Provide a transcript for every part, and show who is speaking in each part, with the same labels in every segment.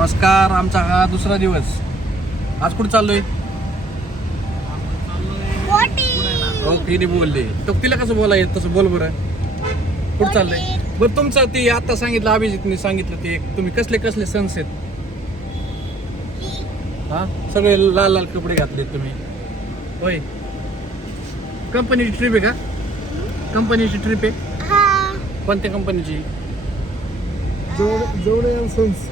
Speaker 1: नमस्कार आमचा हा दुसरा दिवस. आज कुठं चाललोय? हो तिने बोलले. तो तिला कसं बोलाय तसं बोल बरं. कुठं चाललंय? बरं तुमचं ती आता सांगितलं अभिजितने सांगितलं ते तुम्ही कसले कसले सन्स आहेत? हा? सगळे लाल लाल कपडे घातले तुम्ही. होय. कंपनीची ट्रिप आहे का? कंपनीची ट्रिप आहे? कोणत्या कंपनीची?
Speaker 2: जेवढे सन्स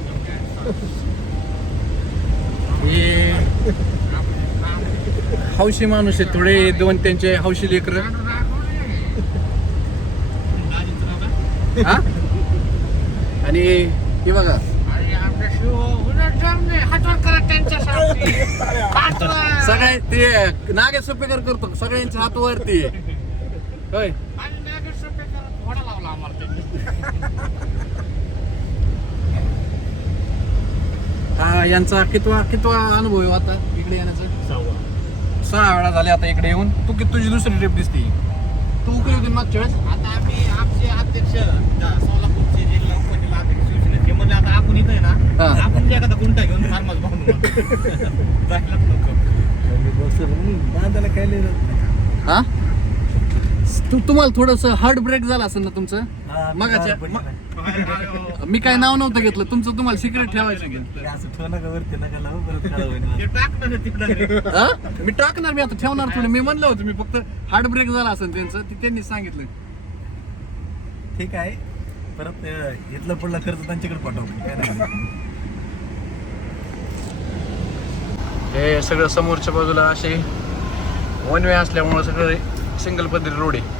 Speaker 1: हे हौशी माणूस आहे थोडे दोन त्यांचे हौशी लेकर. आणि हे बघा. सगळे ते नागे सुपेकर करतो सगळ्यांच्या हात वरती आहे. होय. हा यांचा कितवा कितवा अनुभव आहे आता इकडे येण्याचा? सहा वेळा झाले आता इकडे येऊन. तू की तुझी दुसरी ट्रिप दिसते. तू उकली होती मागच्या वेळेस?
Speaker 3: आता आम्ही आमचे अध्यक्ष सोलापूरचे जिल्हा उपजिल्हा अध्यक्ष शिवसेनेचे ते म्हणले आता आपण इथं आहे ना
Speaker 1: हा.
Speaker 3: आपण एखादा गुंठा घेऊन फार्मस बांधू जायलाच नको.
Speaker 2: बांधायला काय लिहिलं
Speaker 1: हा? तू तुम्हाला थोडस हार्ट ब्रेक झालं असेल ना तुमचं? मगाच्या म- मी काय नाव नव्हतं घेतलं. तुमचं तुम्हाला सिक्रेट ठेवायचं.
Speaker 2: असं ठेव नका वरती नका लावू परत खराब होईल
Speaker 3: ते टाकलं ना तिकडं.
Speaker 1: हा? मी टाकणार मी आता ठेवणार थोडं. मी म्हणलं होतं मी फक्त हार्ट ब्रेक झाला असेल त्यांचं ते त्यांनी सांगितलं.
Speaker 2: ठीक आहे. परत अं, इथलं पडलं खर्च त्यांच्याकडे पाठव. काय नाही.
Speaker 1: हे सगळं समोरच्या बाजूला असे वन वे असल्यामुळं सगळं सिंगल पद्धती रोड आहे.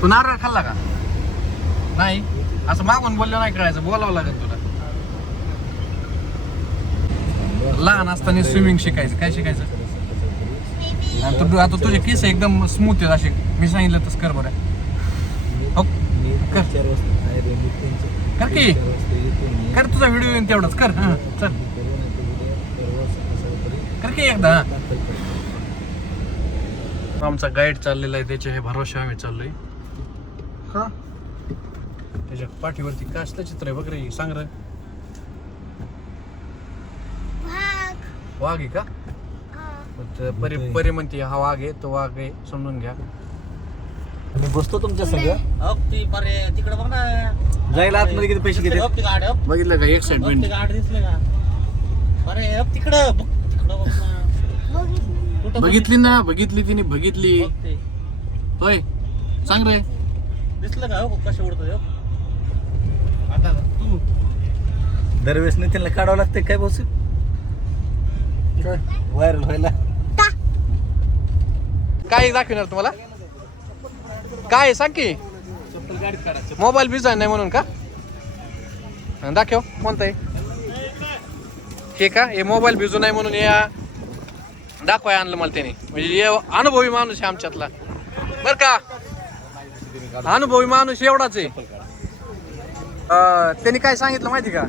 Speaker 1: तू नारळ खाल्ला का? नाही? असं मागून बोललो नाही कळायचं बोलावं लागेल तुला. लहान असताना स्विमिंग शिकायचं काय शिकायचं? तू आता तुझे केस एकदम स्मूथ आहेत असे. मी सांगितलं तस कर बरं. हो कर. कर की. कर तुझा व्हिडिओ येईन तेवढाच. कर. हां चल.
Speaker 2: कर
Speaker 1: की एकदा आमचा गाईड चाललेला आहे त्याचे हे भरोशा आम्ही चाललोय.
Speaker 2: का?
Speaker 1: त्याच्या पाठीवरती कसलं चित्र आहे बघ रे सांग रे. वाघ. आहे का? तर परी परी म्हणते हा वाघ आहे तो वाघ आहे समजून घ्या.
Speaker 2: मी बसतो तुमच्या संग.
Speaker 3: अप ती परे तिकडं बघ ना.
Speaker 2: जायला आतमध्ये किती पैसे घेते
Speaker 3: का अप ती गाड अप.
Speaker 1: बघितलं का?
Speaker 3: अप
Speaker 1: एक्साइटमेंट
Speaker 3: ती गाड दिसले का? अरे अप तिकडं बघ. तिकडं बघ ना. कुठं
Speaker 1: बघितली ना बघितली तिने बघितली.
Speaker 3: बघ ते.
Speaker 1: होय. सांग रे.
Speaker 3: दिसलं का हो? कसे उडत आता तू.
Speaker 2: दरवेळेस नाही त्यांना काढावं लागतं काय बस व्हायरल व्हायला.
Speaker 1: काय दाखवणार तुम्हाला? काय? सांग की? मोबाईल बिझा नाही म्हणून का? हं, दाखव कोणता आहे हे का? हे मोबाईल भिजू नाही म्हणून या. दाखवाय आणलं मला त्याने. म्हणजे हे अनुभवी माणूस आहे आमच्यातला. बर का? अनुभवी माणूस एवढाच आहे. अं, त्यांनी काय सांगितलं माहिती का?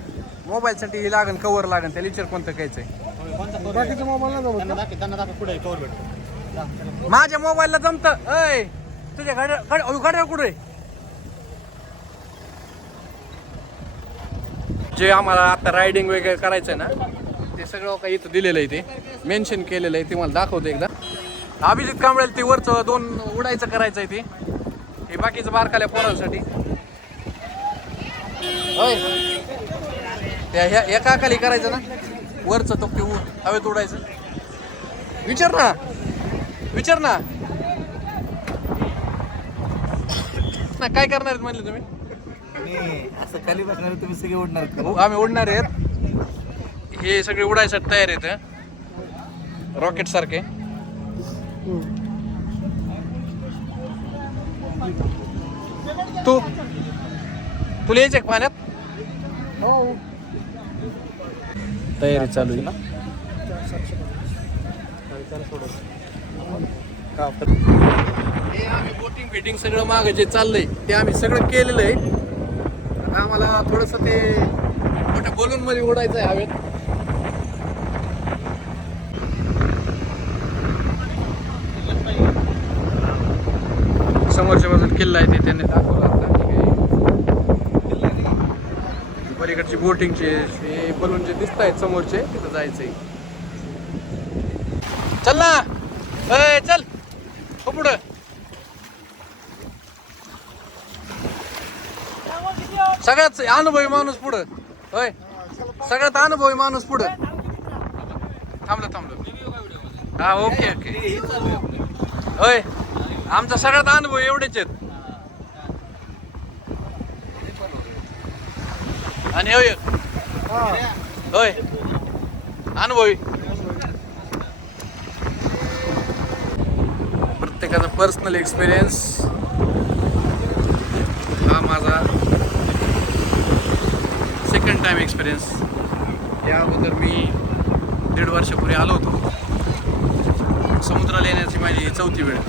Speaker 1: मोबाईलसाठी हे लागन कवर लागन त्याला विचार कोणतं कायचं आहे
Speaker 2: मोबाईल
Speaker 1: माझ्या मोबाईलला जमत. अय तुझ्या गाड्या गाड्या कुठे जे आम्हाला आता रायडिंग वगैरे करायचं आहे ना ते सगळं काही इथं दिलेलं आहे ते. मेन्शन केलेलं आहे ते मला दाखवतो एकदा. अभिजित कांबळेल ते वरचं दोन उडायचं करायचं आहे ते. हे बाकीचं बारकाल्या पोरांसाठी. होय. त्या ह्या एका खाली करायचं ना? वरचं तो उ- हवेत उडायचं. विचार ना. विचार ना. ना काय करणार आहेत म्हणले तुम्ही?
Speaker 2: असं खाली बसणार तुम्ही सगळे उडणार
Speaker 1: हो? आम्ही उडणार आहेत. हे सगळे उडायसाठी तयार आहेत रॉकेट सारखे. तू? तुला यायचं का पाण्यात? तयारी चालू आहे. ना हे आम्ही बोटिंग बिटिंग सगळं मागं जे चाललंय ते आम्ही सगळं केलेलं आहे. आम्हाला थोडस ते मोठ्या बलून मध्ये उडायचं आहे हवेत. समोरच्या बाजून किल्ला आहे ते त्यांनी दाखवला आता. बोटिंगचे हे बलून जे दिसत आहेत समोरचे तिथं जायचंय. चल ना. अय चल. हो पुढं. सगळ्यात अनुभवी माणूस पुढं. होय. सगळ्यात अनुभवी माणूस पुढं. थांबलं थांबलं. हा ओके ओके. होय. आमचा सगळ्यात अनुभव एवढेच आहेत. आणि होय. होय. अनुभवी. प्रत्येकाचा पर्सनल एक्सपिरियन्स हा माझा सेकंड टाइम एक्सपिरियन्स या अगोदर मी दीड वर्षापूर्वी आलो होतो. समुद्राला येण्याची माझी चौथी वेळ.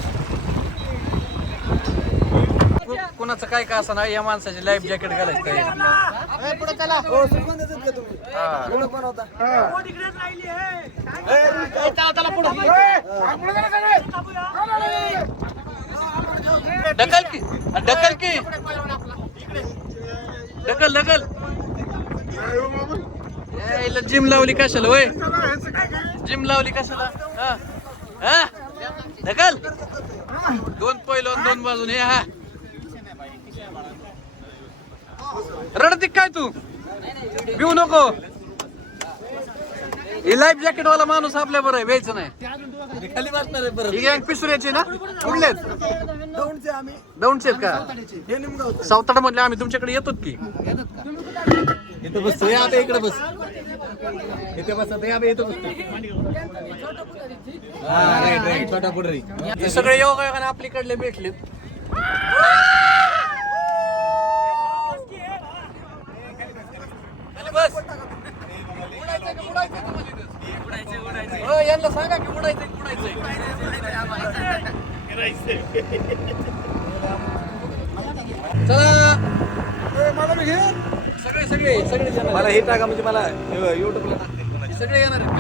Speaker 1: को- कोणाचं काय का असं नाही या माणसाची लाईफ जॅकेट घालायचं काय ढकल की ढकल की. ढकल ढकल. जिम लावली कशाला वय जिम लावली कशाला? हा. हा? ढकल. दोन पहिलं आणि दोन बाजूने हा. रडती काय तू? भिऊ नको. ही लाईफ जॅकेट वाला माणूस आपल्या बरं नाही
Speaker 2: खाली बसणार आहे
Speaker 1: ही गँग पिसुऱ्याची ना? कुठले
Speaker 2: आम्ही
Speaker 1: दौंडचे का? सावताडा मधले आम्ही तुमच्याकडे येतो की?
Speaker 2: इथं बसतो. या आता इकडे बस. इथे बस आता. या बे, इथं बसतो. हा राईट राईट छोटा पुढे
Speaker 1: सगळे योगायोगाने आपलीकडले भेटलेत खाली बस हो, यांना सांगा की उडायचंय की उडायचंय चला. सगळे सगळे सगळे जण
Speaker 2: मला हे टाका म्हणजे मला युट्यूबला टाकते
Speaker 1: सगळे येणार आहेत.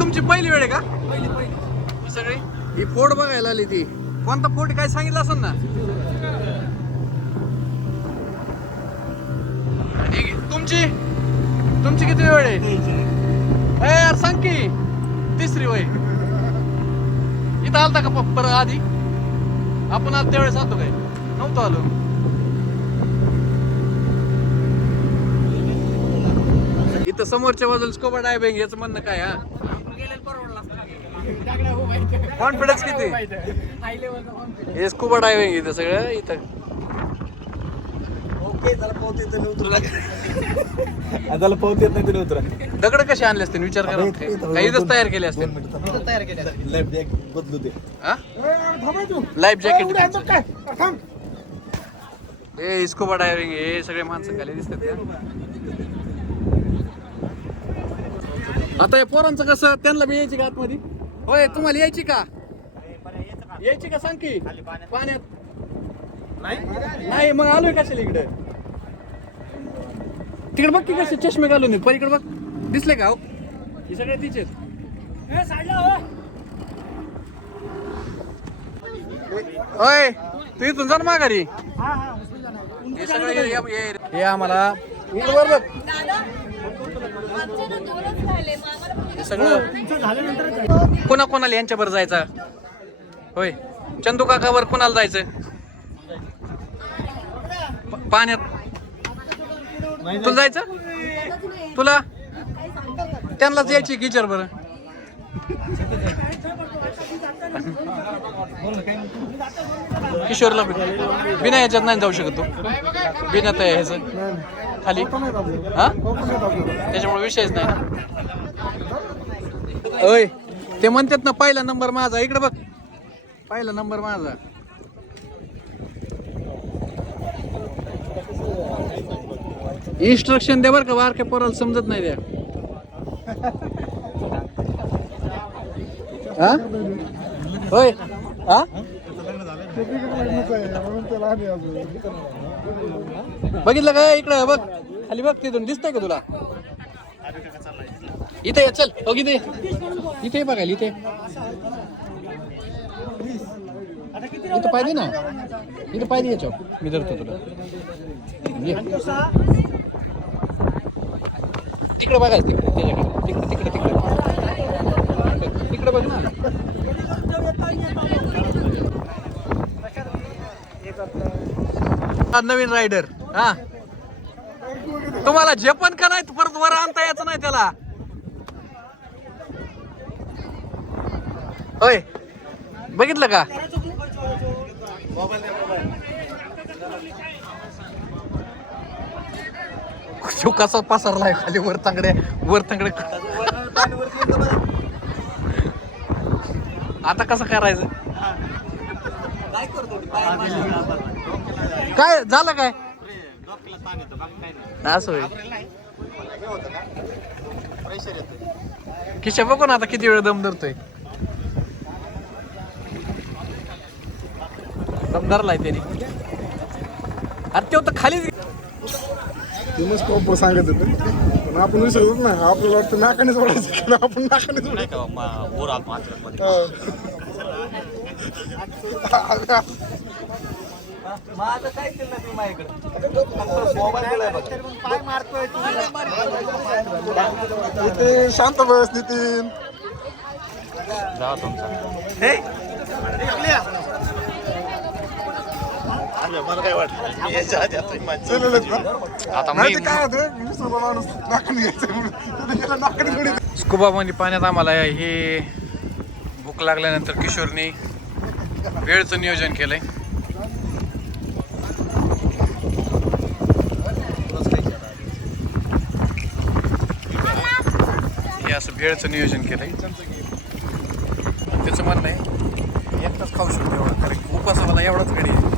Speaker 1: तुमची पहिली वेळ आहे का? ही सगळी? ही फोड बघायला आली ती. कोणता फोड काय सांगितलं असेल ना? तुमची? तुमची किती वेळ आहे? ए यार सांग की. तिसरी वय इथं आलता का प- परत आधी? आपण आज त्यावेळेस आलतो काय? नव्हतो आलो. इथं समोरच्या बाजूला स्कोबा डायबिंग याचं म्हणणं काय हा? कॉन्फिडन्स किती? हे स्कुबा डायव्हिंग इथं सगळं इथं.
Speaker 2: ओके त्याला पावत येत नाही उतरू त्याला पावत येत नाही तुम्ही उतरा.
Speaker 1: दगड कसे आणले असतील? विचार करा. काही इथंच तयार केले असतील?
Speaker 2: लाईफ जॅक बदलू दे.
Speaker 1: हा लाईफ जॅकेट हे स्कुबा डायव्हिंग हे सगळे माणसं खाली दिसतात आता या पोरांचं कसं त्यांना बी यायची का आतमध्ये? होय तुम्हाला यायची का? यायची का सांग की? पाण्यात. नाही मग आलोय कशाला इकडे? तिकडे बघ की कसे चष्मे घालून येत. पलीकडे बघ. दिसले का हो? हे सगळे तिचेच होय तू इथून जा ना माघारी. हे सगळे हे- हे- हे आम्हाला इकडे वर बघ. हे सगळं. कोणा कोणाला यांच्या बरं जायचं? होय. चंदू काकावर कोणाला जायचं? प- पाण्यात. तुला जायचं? तुला? त्यांनाच यायची गिचर बरं? किशोरला बिना याच्यात नाही जाऊ शकत तू. बिना त्या ह्याचं. खाली. हा? त्याच्यामुळे विषयच नाही. ओय ते म्हणतात ना पहिला नंबर माझा. इकडे बघ. पहिला नंबर माझा. इन्स्ट्रक्शन दे बरं का बारक्या पोराला समजत नाही द्या हा? होय? हा? बघितलं का? इकडं बघ. खाली बघ तिथून दिसतंय का तुला? इथे ये, चल. बघ इथे इथे बघायला इथे इथं पाहिजे ना. इथं पाहिजे याच्यावर. मी धरतो तुला. तिकडे बघायचं तिकडे त्याच्याकडे. तिकडे तिकडे तिकडे. तिकडे बघ ना. हा, नवीन रायडर हा. तुम्हाला झेपन का नाही परत वर आणता यायचं नाही त्याला. होय. बघितलं का? मोबाईल शिव कसा पसरलाय खाली वर तांगडे वर तांगडे. आता कसं करायचं? काय झालं काय? असं होय.
Speaker 3: होतं
Speaker 1: किशा बघू ना आता किती वेळ दम धरतोय. दम धरलाय त्याने. अरे तो तर खालीच
Speaker 4: ते मस्त प्रॉपर सांगत होते. पण आपण विसरतो ना आपल्याला वाटतं नाकाने सोडायचं पण आपण नाकाने सोडायचं
Speaker 3: नाही माथ्यामध्ये
Speaker 4: इथे शांत बस नितीन.
Speaker 3: जावा तुमचा. मला काय वाटलं मी याच्या आधी आता
Speaker 4: नाही
Speaker 1: मी
Speaker 4: काय होतं? माणूस घ्यायचं म्हणून.
Speaker 1: स्कुबा मध्ये पाण्यात आम्हाला हे भूक लागल्यानंतर किशोरने वेळचं नियोजन केलंय. हे असं भेळचं नियोजन केलंय. त्याचं म्हणणं आहे एकटाच खाऊ शकतो एवढं. कारण की उपासाला एवढाच गडी आहे.